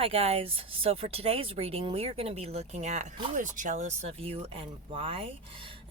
Hi guys, so for today's reading we are going to be looking at who is jealous of you and why.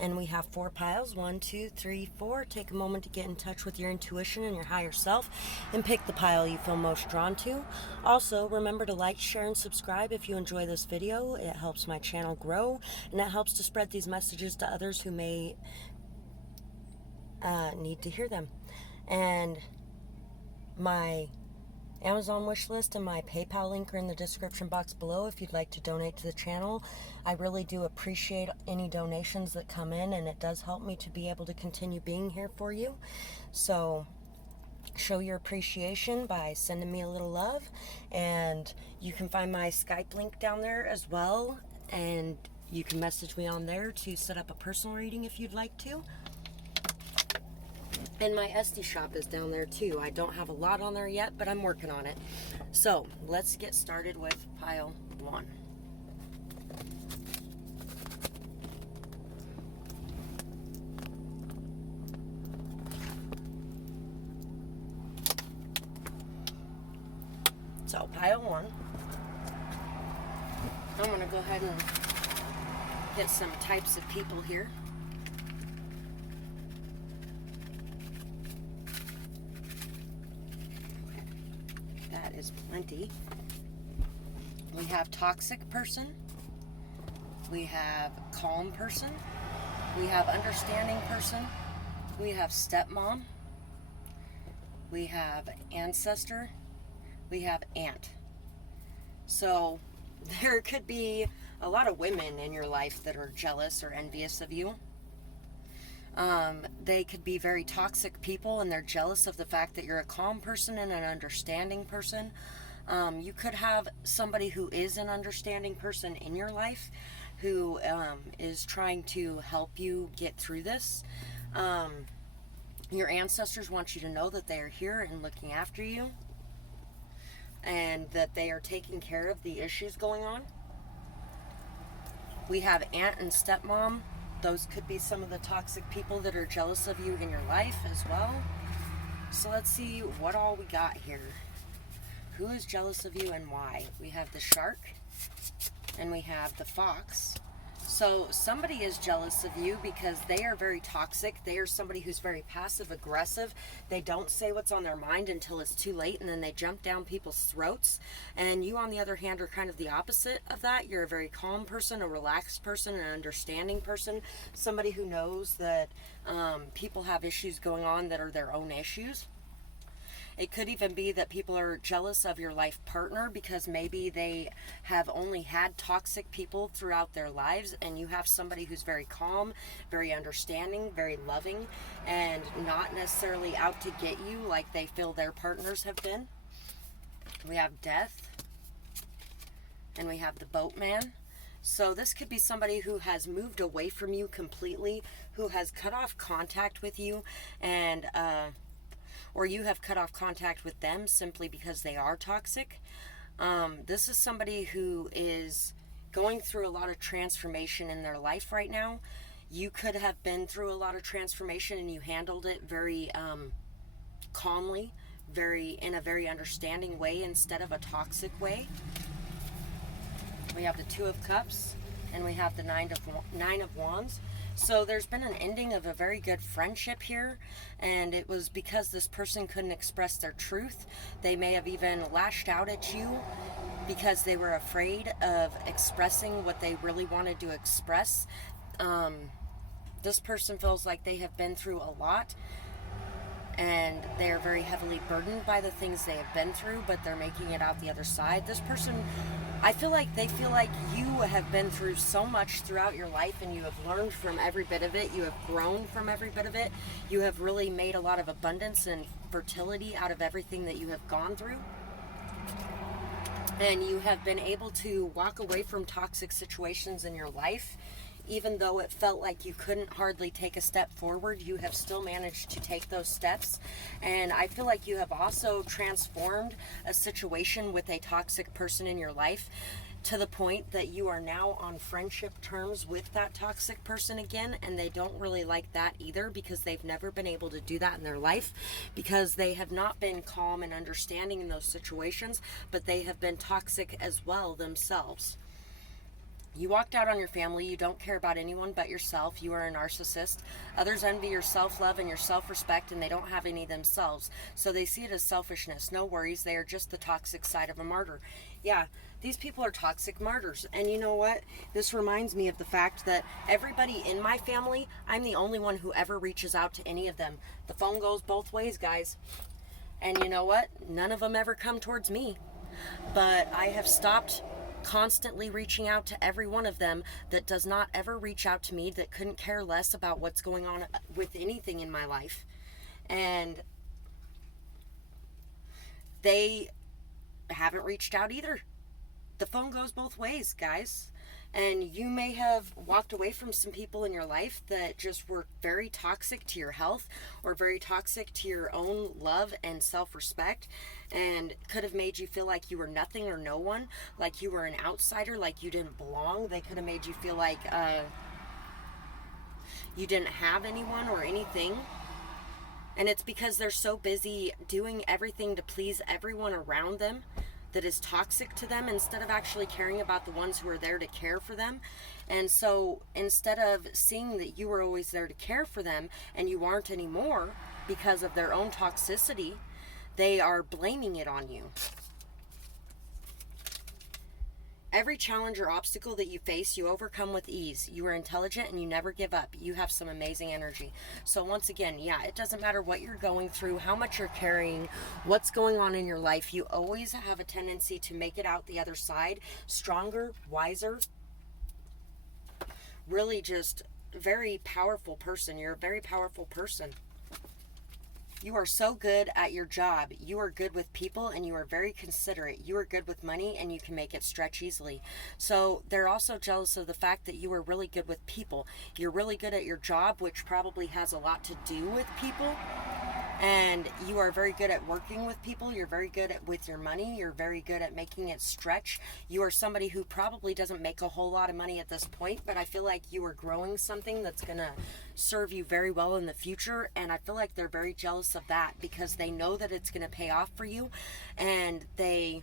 And we have 4 piles, 1, 2, 3, 4. Take a moment to get in touch with your intuition and your higher self and pick the pile you feel most drawn to. Also, remember to like, share, and subscribe if you enjoy this video. It helps my channel grow and it helps to spread these messages to others who may need to hear them. And my Amazon wish list and my PayPal link are in the description box below if you'd like to donate to the channel. I really do appreciate any donations that come in, and it does help me to be able to continue being here for you. So show your appreciation by sending me a little love, and you can find my Skype link down there as well, and you can message me on there to set up a personal reading if you'd like to. And my esty shop is down there too. I don't have a lot on there yet, but I'm working on it. So let's get started with pile 1. So pile 1. I'm going to go ahead and get some types of people here. That is plenty. We have toxic person. We have calm person. We have understanding person. We have stepmom. We have ancestor. We have aunt. So there could be a lot of women in your life that are jealous or envious of you. They could be very toxic people, and they're jealous of the fact that you're a calm person and an understanding person. You could have somebody who is an understanding person in your life who is trying to help you get through this. Your ancestors want you to know that they are here and looking after you, and that they are taking care of the issues going on. We have aunt and stepmom. Those could be some of the toxic people that are jealous of you in your life as well. So let's see what all we got here. Who is jealous of you and why? We have the shark and we have the fox. So somebody is jealous of you because they are very toxic. They are somebody who's very passive aggressive. They don't say what's on their mind until it's too late, and then they jump down people's throats. And you, on the other hand, are kind of the opposite of that. You're a very calm person, a relaxed person, an understanding person, somebody who knows that people have issues going on that are their own issues. It could even be that people are jealous of your life partner because maybe they have only had toxic people throughout their lives, and you have somebody who's very calm, very understanding, very loving, and not necessarily out to get you like they feel their partners have been. We have death, and we have the boatman. So this could be somebody who has moved away from you completely, who has cut off contact with you, and or you have cut off contact with them simply because they are toxic. This is somebody who is going through a lot of transformation in their life right now. You could have been through a lot of transformation and you handled it very calmly, in a very understanding way instead of a toxic way. We have the 2 of Cups and we have the 9 of Wands. So there's been an ending of a very good friendship here, and it was because this person couldn't express their truth. They may have even lashed out at you because they were afraid of expressing what they really wanted to express. This person feels like they have been through a lot, and they are very heavily burdened by the things they have been through, but they're making it out the other side. This person, I feel like they feel like you have been through so much throughout your life, and you have learned from every bit of it. You have grown from every bit of it. You have really made a lot of abundance and fertility out of everything that you have gone through. And you have been able to walk away from toxic situations in your life. even though it felt like you couldn't hardly take a step forward, you have still managed to take those steps. And I feel like you have also transformed a situation with a toxic person in your life to the point that you are now on friendship terms with that toxic person again, and they don't really like that either, because they've never been able to do that in their life, because they have not been calm and understanding in those situations, but they have been toxic as well themselves. You walked out on your family. You don't care about anyone but yourself. You are a narcissist. Others envy your self-love and your self-respect, and they don't have any themselves. So they see it as selfishness. No worries. They are just the toxic side of a martyr. Yeah, these people are toxic martyrs. And you know what? This reminds me of the fact that everybody in my family, I'm the only one who ever reaches out to any of them. The phone goes both ways, guys. And you know what? None of them ever come towards me. But I have stopped constantly reaching out to every one of them that does not ever reach out to me, that couldn't care less about what's going on with anything in my life. And they haven't reached out either. The phone goes both ways, guys. And you may have walked away from some people in your life that just were very toxic to your health, or very toxic to your own love and self-respect, and could have made you feel like you were nothing or no one, like you were an outsider, like you didn't belong. They could have made you feel like you didn't have anyone or anything. And it's because they're so busy doing everything to please everyone around them that is toxic to them, instead of actually caring about the ones who are there to care for them. And so instead of seeing that you were always there to care for them, and you aren't anymore because of their own toxicity, they are blaming it on you. Every challenge or obstacle that you face, you overcome with ease. You are intelligent and you never give up. You have some amazing energy. So once again, yeah, it doesn't matter what you're going through, how much you're carrying, what's going on in your life. You always have a tendency to make it out the other side stronger, wiser, really just very powerful person. You're a very powerful person. You are so good at your job. You are good with people, and you are very considerate. You are good with money, and you can make it stretch easily. So they're also jealous of the fact that you are really good with people. You're really good at your job, which probably has a lot to do with people. And you are very good at working with people. You're very good with your money. You're very good at making it stretch. You are somebody who probably doesn't make a whole lot of money at this point, but I feel like you are growing something that's going to serve you very well in the future. And I feel like they're very jealous of that, because they know that it's going to pay off for you, and they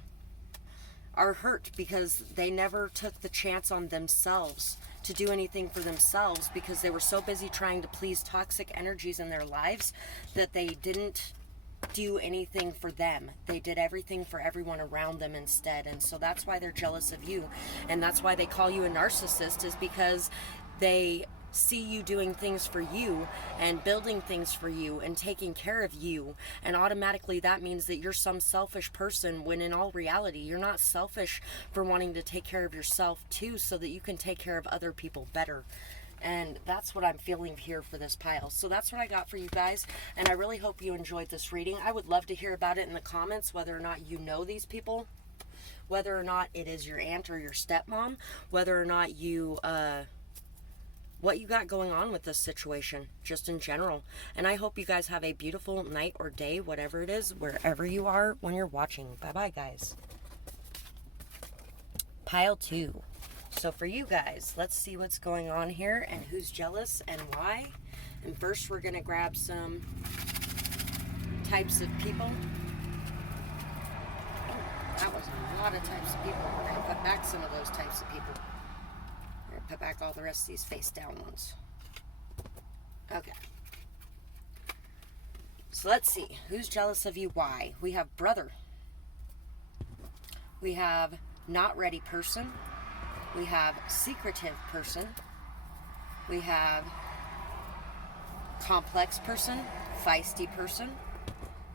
are hurt because they never took the chance on themselves to do anything for themselves, because they were so busy trying to please toxic energies in their lives that they didn't do anything for them. They did everything for everyone around them instead. And so that's why they're jealous of you, and that's why they call you a narcissist, is because they see you doing things for you and building things for you and taking care of you, and automatically that means that you're some selfish person, when in all reality you're not selfish for wanting to take care of yourself too, so that you can take care of other people better. And that's what I'm feeling here for this pile. So that's what I got for you guys, and I really hope you enjoyed this reading. I would love to hear about it in the comments, whether or not you know these people, whether or not it is your aunt or your stepmom, whether or not you what you got going on with this situation, just in general. And I hope you guys have a beautiful night or day, whatever it is, wherever you are when you're watching. Bye-bye, guys. Pile 2. So for you guys, let's see what's going on here and who's jealous and why. And first, we're going to grab some types of people. Oh, that was a lot of types of people. We're going to put back some of those types of people. Put back all the rest of these face down ones. Okay. So let's see. Who's jealous of you? Why? We have brother. We have not ready person. We have secretive person. We have complex person, feisty person,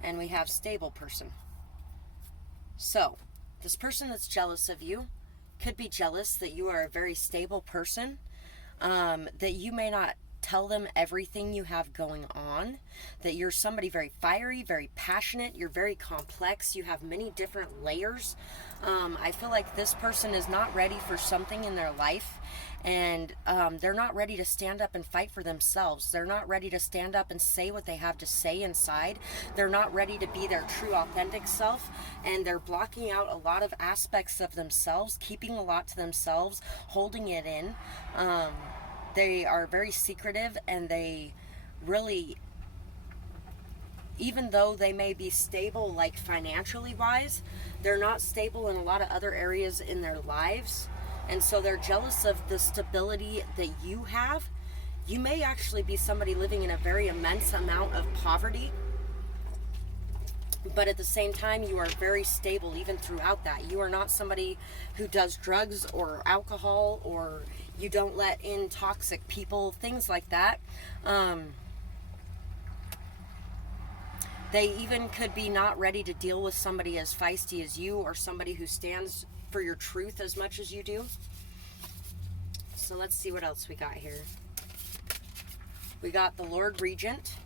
and we have stable person. So, this person that's jealous of you could be jealous that you are a very stable person, that you may not tell them everything you have going on, that you're somebody very fiery, very passionate, you're very complex, you have many different layers. I feel like this person is not ready for something in their life, and they're not ready to stand up and fight for themselves. They're not ready to stand up and say what they have to say inside. They're not ready to be their true authentic self, and they're blocking out a lot of aspects of themselves, keeping a lot to themselves, holding it in. They are very secretive, and they really, even though they may be stable like financially wise, they're not stable in a lot of other areas in their lives. And so they're jealous of the stability that you have. You may actually be somebody living in a very immense amount of poverty, but at the same time, you are very stable even throughout that. You are not somebody who does drugs or alcohol, or you don't let in toxic people, things like that. They even could be not ready to deal with somebody as feisty as you, or somebody who stands for your truth as much as you do. So let's see what else we got here. We got the Lord Regent,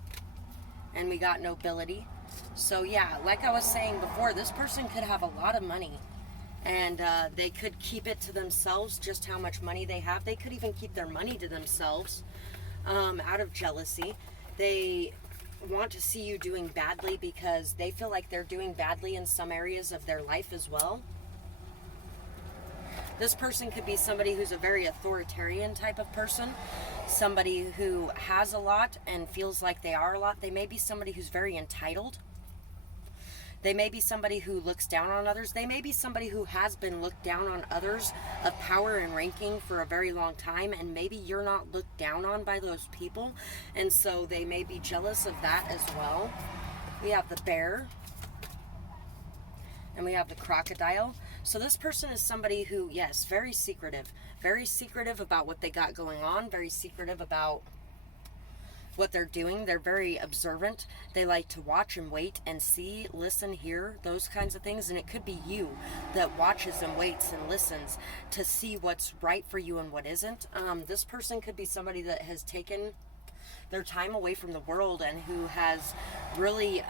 and we got nobility. So yeah, like I was saying before, this person could have a lot of money, and they could keep it to themselves just how much money they have. They could even keep their money to themselves out of jealousy. They want to see you doing badly because they feel like they're doing badly in some areas of their life as well. This person could be somebody who's a very authoritarian type of person, somebody who has a lot and feels like they are a lot. They may be somebody who's very entitled. They may be somebody who looks down on others. They may be somebody who has been looked down on others of power and ranking for a very long time, and maybe you're not looked down on by those people, and so they may be jealous of that as well. We have the bear, and we have the crocodile. So this person is somebody who, yes, very secretive about what they got going on, very secretive about what they're doing. They're very observant. They like to watch and wait and see, listen, hear, those kinds of things. And it could be you that watches and waits and listens to see what's right for you and what isn't. This person could be somebody that has taken their time away from the world and who has really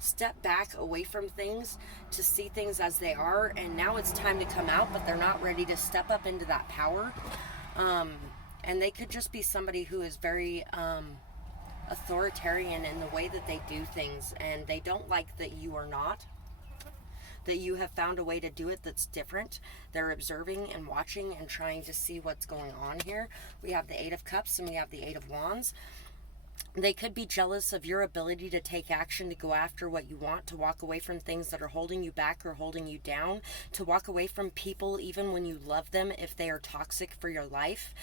step back away from things to see things as they are, and now it's time to come out, but they're not ready to step up into that power. And they could just be somebody who is very authoritarian in the way that they do things, and they don't like that you are not, that you have found a way to do it that's different. They're observing and watching and trying to see what's going on here. We have the Eight of Cups and we have the Eight of Wands. They could be jealous of your ability to take action, to go after what you want, to walk away from things that are holding you back or holding you down, to walk away from people even when you love them if they are toxic for your life.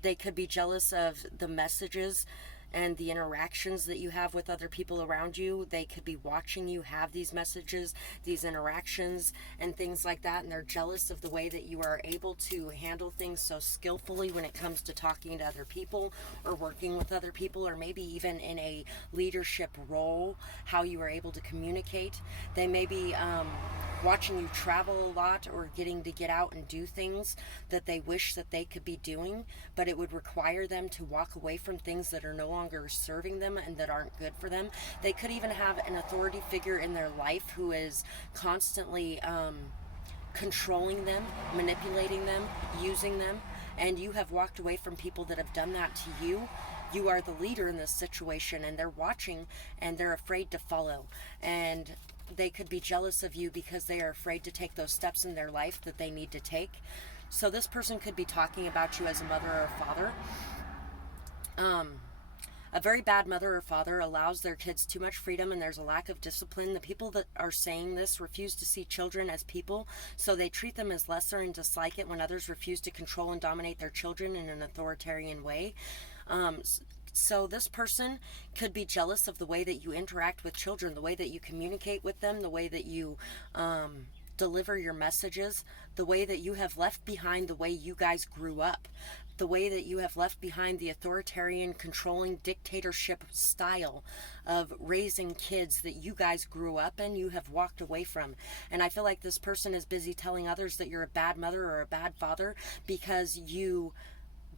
They could be jealous of the messages and the interactions that you have with other people around you. They could be watching you have these messages, these interactions, and things like that, and they're jealous of the way that you are able to handle things so skillfully when it comes to talking to other people or working with other people, or maybe even in a leadership role, how you are able to communicate. They may be watching you travel a lot, or getting to get out and do things that they wish that they could be doing, but it would require them to walk away from things that are no longer serving them and that aren't good for them. They could even have an authority figure in their life who is constantly controlling them, manipulating them, using them, and you have walked away from people that have done that to you. You are the leader in this situation, and they're watching and they're afraid to follow, and they could be jealous of you because they are afraid to take those steps in their life that they need to take. So this person could be talking about you as a mother or a father. A very bad mother or father allows their kids too much freedom, and there's a lack of discipline. The people that are saying this refuse to see children as people, so they treat them as lesser and dislike it when others refuse to control and dominate their children in an authoritarian way. So this person could be jealous of the way that you interact with children, the way that you communicate with them, the way that you deliver your messages, the way that you have left behind the way you guys grew up, the way that you have left behind the authoritarian, controlling dictatorship style of raising kids that you guys grew up in, you have walked away from. And I feel like this person is busy telling others that you're a bad mother or a bad father because you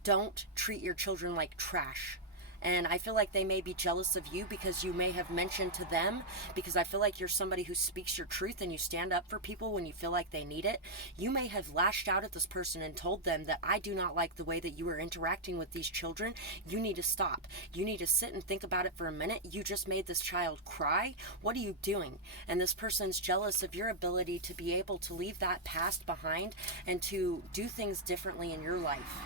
don't treat your children like trash. And I feel like they may be jealous of you because you may have mentioned to them, because I feel like you're somebody who speaks your truth and you stand up for people when you feel like they need it. You may have lashed out at this person and told them that I do not like the way that you are interacting with these children. You need to stop. You need to sit and think about it for a minute. You just made this child cry. What are you doing? And this person's jealous of your ability to be able to leave that past behind and to do things differently in your life.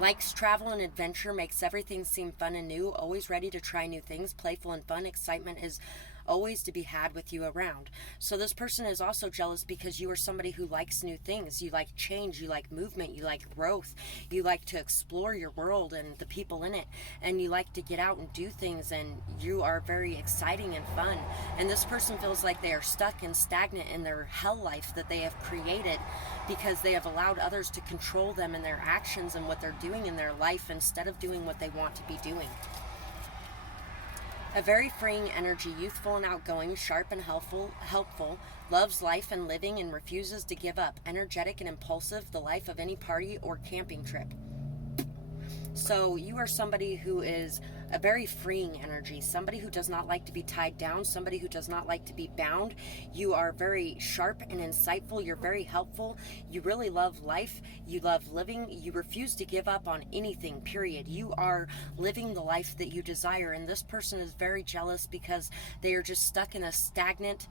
Likes travel and adventure, makes everything seem fun and new, always ready to try new things, playful and fun. Excitement is always to be had with you around. So this person is also jealous because you are somebody who likes new things. You like change, you like movement, you like growth, you like to explore your world and the people in it, and you like to get out and do things, and you are very exciting and fun. And this person feels like they are stuck and stagnant in their hell life that they have created because they have allowed others to control them and their actions and what they're doing in their life instead of doing what they want to be doing. A very freeing energy, youthful and outgoing, sharp and helpful, loves life and living and refuses to give up, energetic and impulsive, the life of any party or camping trip. So you are somebody who is a very freeing energy, somebody who does not like to be tied down, somebody who does not like to be bound. You are very sharp and insightful. You're very helpful. You really love life. You love living. You refuse to give up on anything, period. You are living the life that you desire. And this person is very jealous because they are just stuck in a stagnant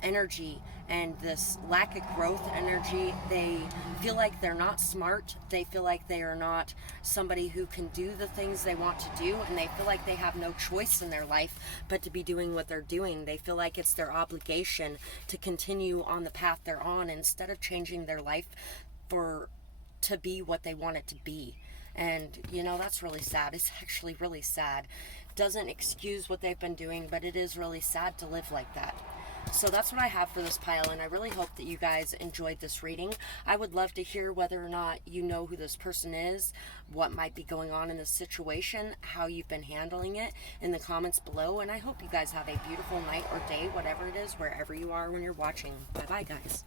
energy and this lack of growth energy. They feel like they're not smart. They feel like they are not somebody who can do the things they want to do, and they feel like they have no choice in their life but to be doing what they're doing. They feel like it's their obligation to continue on the path they're on instead of changing their life to be what they want it to be. And that's really sad. It's actually really sad. Doesn't excuse what they've been doing, but it is really sad to live like that. So that's what I have for this pile, and I really hope that you guys enjoyed this reading. I would love to hear whether or not you know who this person is, what might be going on in this situation, how you've been handling it in the comments below, and I hope you guys have a beautiful night or day, whatever it is, wherever you are when you're watching. Bye-bye, guys.